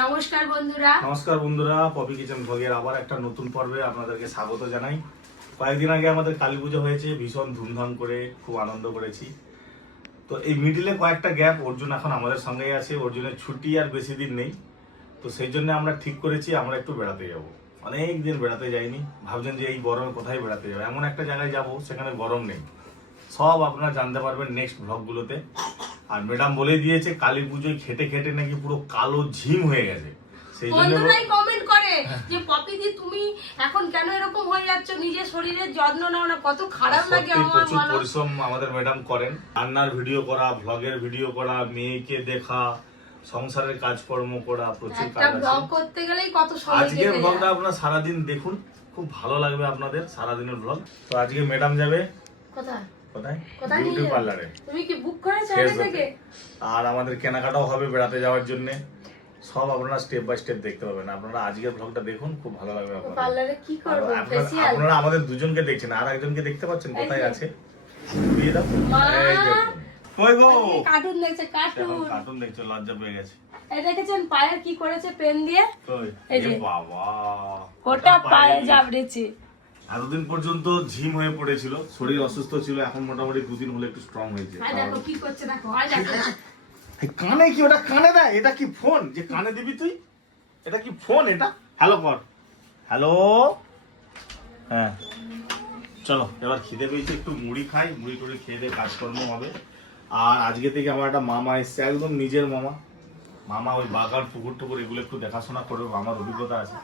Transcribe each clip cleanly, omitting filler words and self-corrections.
নমস্কার বন্ধুরা, poppy kitchen ব্লগের আবার একটা নতুন পর্বে আপনাদেরকে স্বাগত জানাই। কয়েকদিন আগে আমাদের কালী পুজো হয়েছে, ভীষণ ধুমধাম করে খুব আনন্দ করেছি। তো এই মিডিলে কয়েকটা গ্যাপ, অর্জুন এখন আমাদের সঙ্গেই আছে, অর্জুনের ছুটি আর বেশি দিন নেই। তো সেই জন্য আমরা ঠিক করেছি আমরা একটু বেড়াতে যাব। অনেক দিন বেড়াতে যাইনি, ভাবছেন যে এই গরমে কোথায় বেড়াতে যাবো, এমন একটা জায়গায় যাব সেখানে গরম নেই। সব আপনারা জানতে পারবেন নেক্সট ব্লগগুলোতে। আর ম্যাডাম বলে দিয়েছে কালী পুজোয় খেটে খেটে নাকি পুরো কালো ঝিম হয়ে গেছে। সেই জন্য বন্ধুরাই কমেন্ট করে যে পপি দি তুমি এখন কেন এরকম হয়ে যাচ্ছ, নিজের শরীরের যত্ন নাও না, কত খারাপ লাগে আমার। প্রচুর পরিশ্রম আমাদের ম্যাডাম করেন, রান্নার ভিডিও করা, ব্লগের ভিডিও করা, মেয়েকে দেখা, সংসারের কাজকর্ম করা, প্রচুর কাজ আছে। ব্লগ করতে গেলেই কত সময় লাগে। আজকের ব্লগটা আপনারা সারাদিন দেখুন, খুব ভালো লাগবে আপনাদের সারাদিনের ব্লগ। তো আজকে ম্যাডাম যাবে কোথায় কোথায় কোথায় বিউটি পার্লারে। তুমি কি বুক করেছো আগে থেকে? আর আমাদের কেনাকাটাও হবে বেড়াতে যাওয়ার জন্য। সব আপনারা স্টেপ বাই স্টেপ দেখতে পাবেন। আপনারা আজকের ব্লগটা দেখুন, খুব ভালো লাগবে আপনাদের। পার্লারে কি করব? ফেসিয়াল। আপনারা আমাদের দুজনকে দেখছেন, আর একজনকে দেখতে পাচ্ছেন কোথায় আছে? দিয়ে দাও। মা! এই দেখুন। কই গো? কার্টুন দেখছে, এখন কার্টুন। কার্টুন দেখছো, লজ্জা পেয়ে গেছে। এই দেখেছেন পায়ের কি করেছে পেন দিয়ে? কই? এই যে। এ বাবা! ওটা পায়ে জাবড়েছে। এতদিন পর্যন্ত ঝিম হয়ে পড়েছিল, শরীর অসুস্থ ছিল, এখন মোটামুটি দুদিন হলে একটু স্ট্রং হয়েছে। আয় দেখো কি করছে, দেখো আয় দেখো। কানে কি ওটা? কানে দেয়? এটা কি ফোন যে কানে দিবি তুই? এটা কি ফোন? এটা হ্যালো কর। হ্যালো, হ্যাঁ চলো এবার খিদে পেয়েছে, একটু মুড়ি খাই, মুড়ি টুড়ি খেয়ে দিয়ে কাজকর্ম হবে। আর আজকে থেকে আমার একটা মামা এসছে, একদম নিজের মামা। মামা ওই বাগান পুকুর টুকুর এগুলো একটু দেখাশোনা করবে, মামার অভিজ্ঞতা আছে।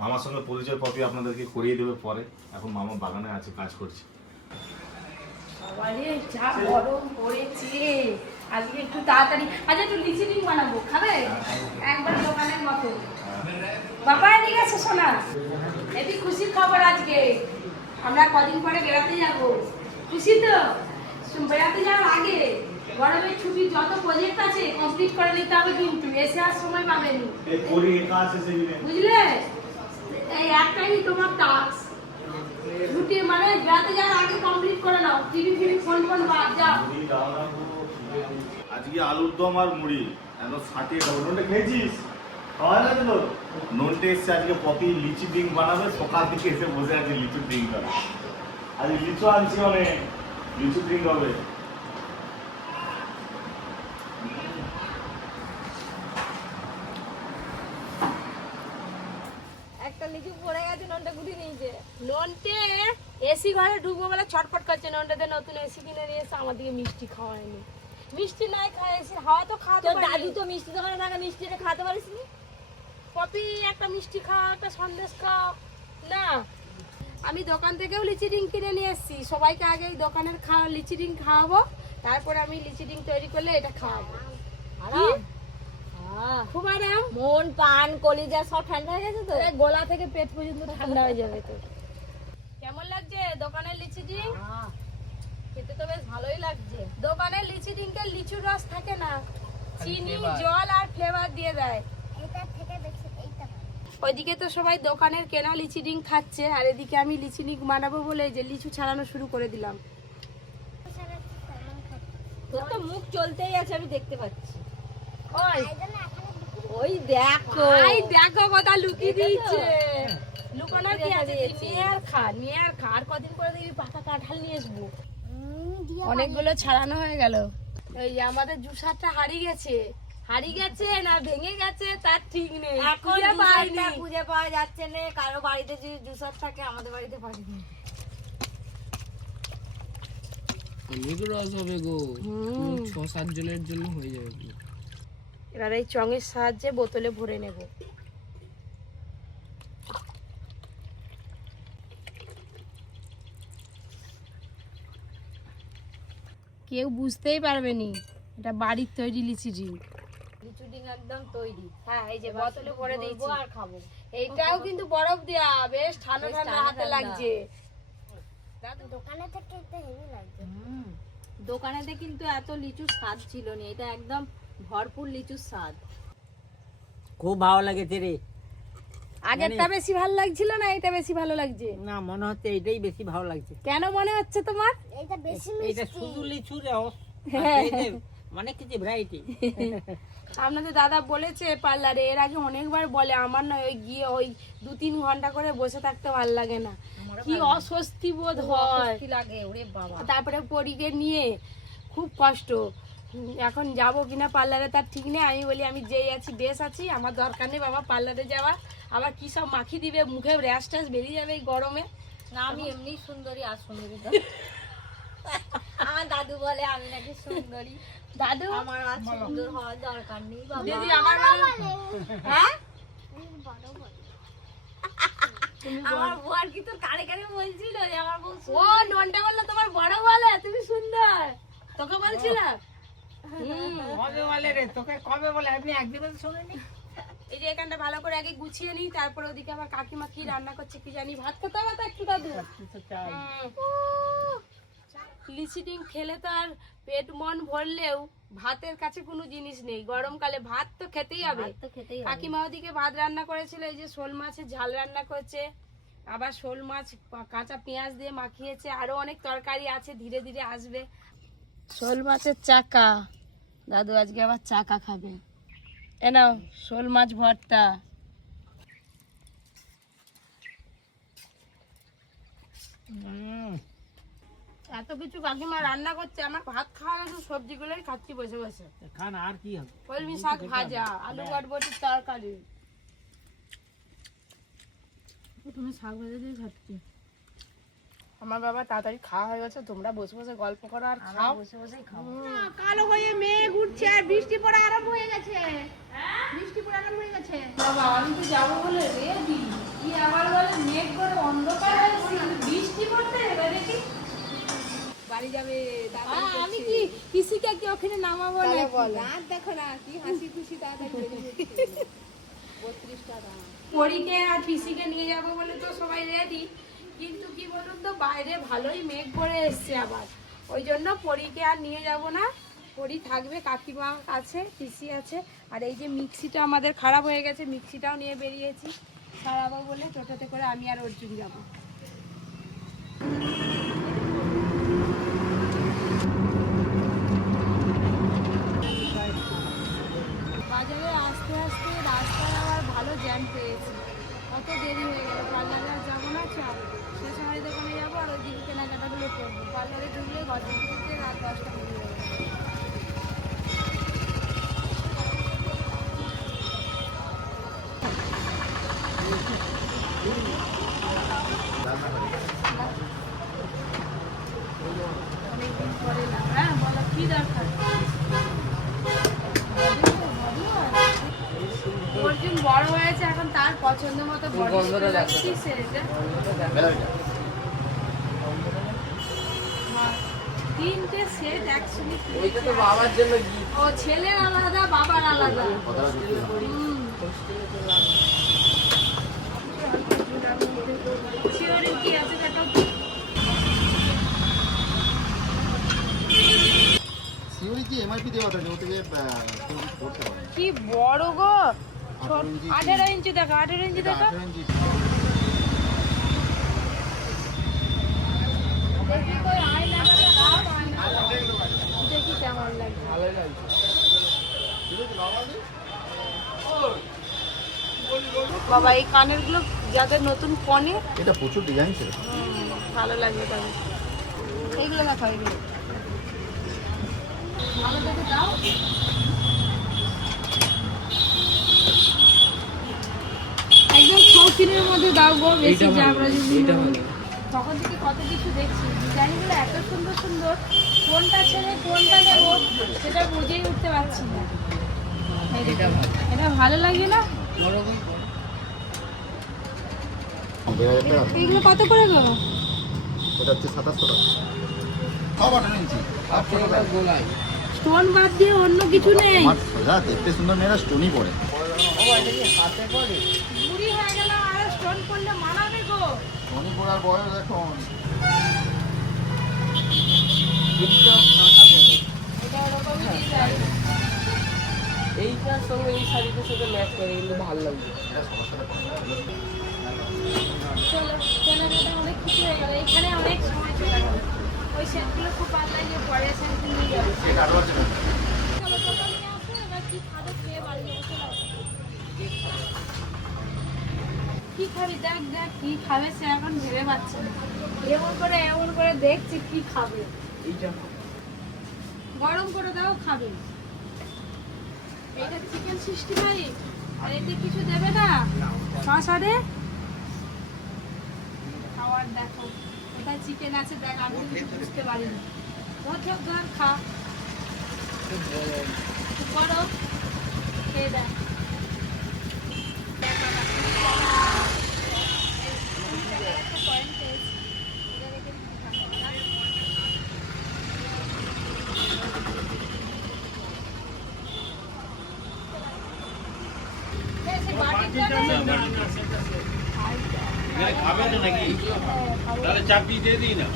মামার সঙ্গে পরিচয় কপি আপনাদেরকে করিয়ে দেবে পরে। এখন মামা বাগানে আছে, কাজ করছে। বাবারে যা গরম পড়েছে, আজকে একটু তাড়াতাড়ি আচ্ছা একটু লিচি ডিম বানাবো, খাবে? একবার দোকানের মতো। বাবা এদিকে আছে সোনা, এটি খুশির খবর। আজকে আমরা কদিন পরে বেড়াতে যাব, খুশি তো? বেড়াতে যাওয়ার আগে গরমের ছুটির যত প্রজেক্ট আছে কমপ্লিট করে নিতে হবে, কিন্তু এসে আর সময় পাবেন বুঝলে? এই একটাই তোমার টাস্ক, ছুটি মানে বেড়াতে যাওয়ার আগে কমপ্লিট করে নাও। টিভি ফিভি ফোন বাদ যাও। আজকে আলুর দম আর মুড়ি একদম ফাটিয়ে খাবো। নোনটা খেয়েছিস? খাওয়া গেছে তো? নোনটা এসছে আজকে, পপি লিচি ডিম বানাবে, সকাল থেকে এসে বসে আছে লিচু ডিম খাবে। আজ লিচু আনছি অনেক, লিচু ডিম হবে। একটা লিচু পড়ে গেছে, ননটা গুটি নিয়েছে। ননটে এসি ঘরে ঢুকবো বলে ছটফট করছে। ননটাতে নতুন এসি কিনে নিয়ে এসে আমাদেরকে মিষ্টি খাওয়ায়নি। মিষ্টি নাই খায়, এসির হাওয়া তো খাওয়াতে পারি। দাদু তো মিষ্টি দোকানে থাকা, মিষ্টিটা খাওয়াতে পারিস নি? পপি একটা মিষ্টি খাও, একটা সন্দেশ খাও না। আমি দোকান থেকেও লিচি ডিম কিনে নিয়ে এসেছি, সবাইকে আগে এই দোকানের লিচি ডিম খাওয়াবো, তারপরে আমি লিচি ডিম তৈরি করলে এটা খাওয়াবো। খুব আরাম, মন পান কলিজা সব ঠান্ডা হয়ে গেছে তো, গলা থেকে পেট পর্যন্ত ঠান্ডা হয়ে যাবে তো। কেমন লাগছে দোকানের লিচি ডিম? খেতে তো বেশ ভালোই লাগছে। দোকানের লিচি ডিমকে লিচুর রস থাকে না, চিনি জল আর ফ্লেভার দিয়ে দেয়। ওইদিকে তো সবাই দোকানের কেনা লিচি ডিম খাচ্ছে, আর এদিকে আমি লিচি ডিম বানাবো বলে যে লিচু ছাড়ানো শুরু করে দিলাম। তোর তো মুখ চলতেই আছে, আমি দেখতে পাচ্ছি। ওই দেখো, দেখো কথা লুকিয়ে দিয়েছে। লুকানোর কি আছে? নিয়ে আর খা, নিয়ে আর খা। আর কদিন পরে দেখবি পাকা কাঁঠাল নিয়ে আসবো। অনেকগুলো ছাড়ানো হয়ে গেল। এই যে আমাদের জুসারটা হারিয়ে গেছে না ভেঙে গেছে তার ঠিক নেই। এখন খুঁজে পাওয়া যাচ্ছে না। কারো বাড়িতে যদি জুসার থাকে, আমাদের বাড়িতে পাইনি। অনেক রস হবে গো, 6-7 জনের জন্য হয়ে যাবে। এবার এই চঙের সাহায্যে বোতলে ভরে নেব। কেউ বুঝতেই পারবে নি এটা বাড়ির তৈরি লিচি ডিম। লিচু ডিম একদম তৈরি। হ্যাঁ, এই যে বোতলে ভরে দিয়েছি আর খাবো। এইটাও কিন্তু বরফ দেয়া, বেশ ঠান্ডা ঠান্ডা হাতে লাগছে। দোকানে থেকে একটু হেভি লাগছে। দোকানেতে কিন্তু এত লিচুর স্বাদ ছিল না, এটা একদম ভরপুর লিচুর স্বাদ। খুব ভালো লাগেছে রে। আগেরটা বেশি ভালো লাগছিল না এটা বেশি ভালো লাগছে? না, মনে হচ্ছে এটাই বেশি ভালো লাগছে। কেন মনে হচ্ছে তোমার? এটা বেশি মিষ্টি। এটা শুধু লিচু রে, হ্যাঁ। মানে কিছু ভ্যারাইটি। আপনাদের দাদা বলেছে পার্লারে, এর আগে অনেকবার বলে, আমার না ওই গিয়ে ওই 2-3 ঘন্টা করে বসে থাকতে ভালো লাগে না, কি অস্বস্তি বোধ হয় লাগে ওরে বাবা। তারপরে পরীকে নিয়ে খুব কষ্ট। এখন যাব কিনা পার্লারে তার ঠিক নেই। আমি বলি আমি যেই আছি বেশ আছি, আমার দরকার নেই বাবা পার্লারে যাওয়া, আবার কি সব মাখি দিবে, মুখে র্যাশ ট্যাশ বেরিয়ে যাবে এই গরমে। না আমি এমনি সুন্দরী, আর সুন্দরী তো আমার দাদু বলে আমি নাকি সুন্দরী। দাদু আমার আর সুন্দর হওয়ার দরকার নেই বাবা। দিদি আমার হ্যাঁ আমার বর কি তো কারে কারে বলছিল যে আমার বউ ও ননটা বললো তোমার বড় বলে তুমি সুন্দর, তোকে বলছিলাম। কবে বলে রে তোকে, কবে বলে? আপনি একদিনও শোনেনি? এই যে এখানটা ভালো করে আগে গুছিয়ে নিই, তারপরে ওদিকে আমার কাকিমা কি রান্না করছে কি জানি। ভাত খেতে হবে তো একটু দাদু। লিচি ডিম খেলে তো আর পেট মন ভরলেও ভাতের কাছে কোনো জিনিস নেই, গরমকালে ভাত তো খেতেই হবে। তো খেতেই হবে। কাকিমা ওদিকে ভাত রান্না করেছিল, এই যে শোল মাছের ঝাল রান্না করেছে, আবার শোল মাছ কাঁচা পেঁয়াজ দিয়ে মাখিয়েছে, আরো অনেক তরকারি আছে ধীরে ধীরে আসবে। শোল মাছের চাকা, দাদু আজকে আবার চাকা খাবে। এ নাও শোল মাছ ভর্তা। এত কিছু কাকিমা রান্না করছে, আমার ভাত খাওয়া না, শুধু সবজিগুলোই খাচ্ছি বসে বসে। খান আর কি হবে? কলমি শাক ভাজা, আলু বটবটির তরকারি। তুমি শাক ভাজা দিয়ে খাচ্ছি। আমার বাবা তাড়াতাড়ি খাওয়া হয়ে গেছে, তোমরা বসে বসে গল্প করো আর খাও। বসে বসেই খাবো। কালো হয়ে মেঘ উঠছে আর বৃষ্টি পড়া আরম্ভ হয়ে গেছে। বৃষ্টি পড়া আরম্ভ হয়ে গেছে। বাবা আমি তো যাবো বলে রেডি, কি আবার বলে মেঘ করে অন্ধকার হয়েছে, বৃষ্টি পড়তে এবার দেখি বাড়ি যাবে। আমি কি পিসিকে কি ওখানে নামাবো না? রাত দেখো না কি হাসি খুশি তাড়াতাড়ি পরীকে আর পিসিকে নিয়ে যাব বলে তো সবাই রেডি, কিন্তু কি বলুন তো বাইরে ভালোই মেঘ করে এসছে আবার, ওই জন্য পরীকে আর নিয়ে যাব না। পরী থাকবে, কাকিমা আছে, পিসি আছে, আর এই যে মিক্সিটা আমাদের খারাপ হয়ে গেছে, মিক্সিটাও নিয়ে বেরিয়েছি সারাবো বলে, টোটোতে করে আমি আর অর্জুন যাবো। বাজারে আসতে আসতে রাস্তায় আবার ভালো জ্যাম পেয়েছি, কত দেরি হয়ে গেল। পার্লারে আর যাবো না, চাপ স্টেশনারি দোকানে যাবো আর ওই দিকে কেনাকাটাগুলো করবো। পার্লারে ঢুকলে গল্প করতে রাত 10টা বেজে যাবে। অনেকদিন পরে না, হ্যাঁ বলো কি দরকার? অর্জুন বড় হয়েছে এখন, তার পছন্দ মতো বড় তিনটে সেট একসঙ্গে ওইটা তো বাবার জন্য gift। ও ছেলের আলাদা বাবার আলাদা। শিওরের কি আছে দেখো। সিওরি কি এমআরপি দেওয়া থাকে, ও থেকে তুমি করতে পারো। কি বড় গো, 18 ইঞ্চি 18 ইঞ্চি দেখো, 18 ইঞ্চি দেখো। 18 ইঞ্চি দেখি কই আয়নাটা দেখাও, দেখি কেমন লাগে। ভালোই লাগছে। বাবা এই কানের গুলো যাদের নতুন কনে, এটা প্রচুর ডিজাইন ছিল। ভালো লাগবে তবে। এইগুলো দেখো, এইগুলো ভালো দেখে দাও। একদম শৌখিনের মধ্যে দাও গো, বেশি জাবরা যদি তখন থেকে কত কিছু দেখছি, ডিজাইনগুলো এত সুন্দর সুন্দর, কোনটা ছেড়ে কোনটা নেব সেটা বুঝেই উঠতে পারছি না। এই দেখো, এটা ভালো লাগে না? বড় করে এইগুলো কত করে গো? এটা হচ্ছে 2700 টাকা। সব 18 ইঞ্চি। আপনারা গোলাই। স্টোন বাদ দিয়ে অন্য কিছু নেই। আমার সোজা দেখতে সুন্দর মেয়েরা স্টোনই পরে। ও এটা কি হাতে পড়ে? বুড়ি হয়ে গেল আর স্টোন পড়লে মানাবে গো। স্টোনই পরার বয়স এখন। এটা ফাঁকা পড়ে। এটা ওরকমই ডিজাইন। এইটার সঙ্গে এই শাড়িটার সাথে ম্যাচ করে, কিন্তু ভালো লাগবে। এটা সবার সাথে পরে। চলো কেনাকাটা অনেক কিছু হয়ে গেল, এখানে অনেক সময় চলে গেল। ওই সেটগুলো খুব ভালো লাগে, পরে সেট নিয়ে যাবো। এটা আরো আছে না? চলো টোটো নিয়ে আসো, এবার কি খাবে কি খাবি দেখ দেখ কি খাবে সে এখন ভেবে পাচ্ছে না। এমন করে দেখছে কি খাবে। গরম করে দাও খাবে। এইটা চিকেন 65 আর এতে কিছু দেবে না শশারে। খাওয়ার দেখো কোথায় চিকেন আছে দেখ, আমি তো কিছু বুঝতে পারিনি। ধর খা, গরম খেয়ে দেখ। খাবে না নাকি? তাহলে চাপি দিয়ে দিই না।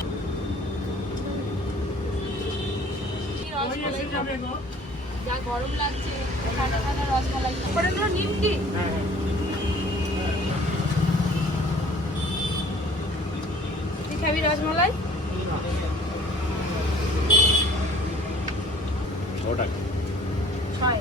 যা গরম লাগছে ঠান্ডা ঠান্ডা রসমালাই করে নিল নিমকি। তুই খাবি রসমালাই? ওটা 6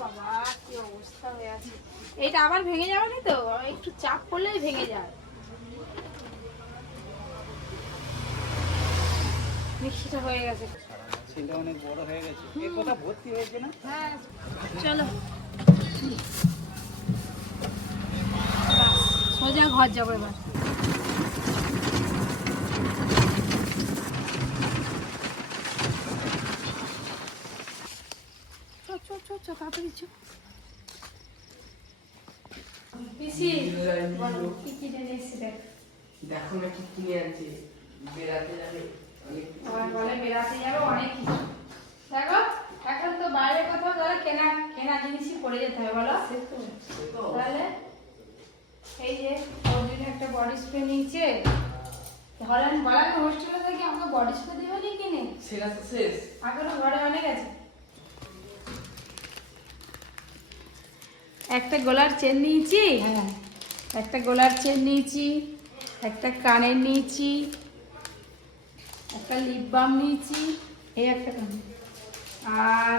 বাবা কি অবস্থা হয়ে আছে। এটা আবার ভেঙে যাবে না তো? একটু চাপ পড়লেই ভেঙে যায়। মিষ্টিটা হয়ে গেছে। ছেলে অনেক বড় হয়ে গেছে। এ কথা ভর্তি হয়েছে না? হ্যাঁ চলো সোজা ঘর যাবো এবার। তাড়াতাড়ি চো। পিসি বলো কি কি এনেছি দেখ। দেখো না কি কিনে আনছে। বেড়াতে যাবে অনেক কিছু। আমার বলে বেড়াতে যাবে অনেক কিছু। দেখো এখন তো বাইরে কোথাও গেলে কেনা জিনিসই পরে যেতে হয় বলো। তাহলে এই যে ওর জন্য একটা বডি স্প্রে নিয়েছে। ধরেন বলেন হোস্টেলে থেকে আমাকে বডি স্প্রে দিবে নি কিনে। সেটা তো শেষ। এখনো ঘরে অনেক আছে। একটা গলার চেন নিয়েছি, হ্যাঁ একটা গলার চেন নিয়েছি, একটা কানের নিয়েছি, একটা লিপ বাম নিয়েছি, এই একটা কানে, আর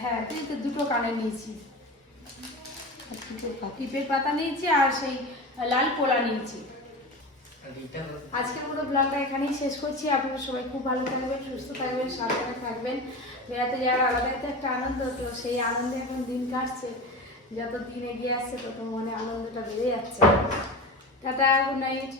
হ্যাঁ তো দুটো কানে নিয়েছি, টিপের পাতা নিয়েছি আর সেই লাল পোলা নিয়েছি। আজকের মতো ব্লগটা এখানেই শেষ করছি। আপনারা সবাই খুব ভালো থাকবেন, সুস্থ থাকবেন, সাবধানে থাকবেন। বেড়াতে যাওয়ার আলাদা একটা আনন্দ, তো সেই আনন্দে এখন দিন কাটছে। যত দিন এগিয়ে আসছে তত মনে আনন্দটা বেড়ে যাচ্ছে। Tata, good night.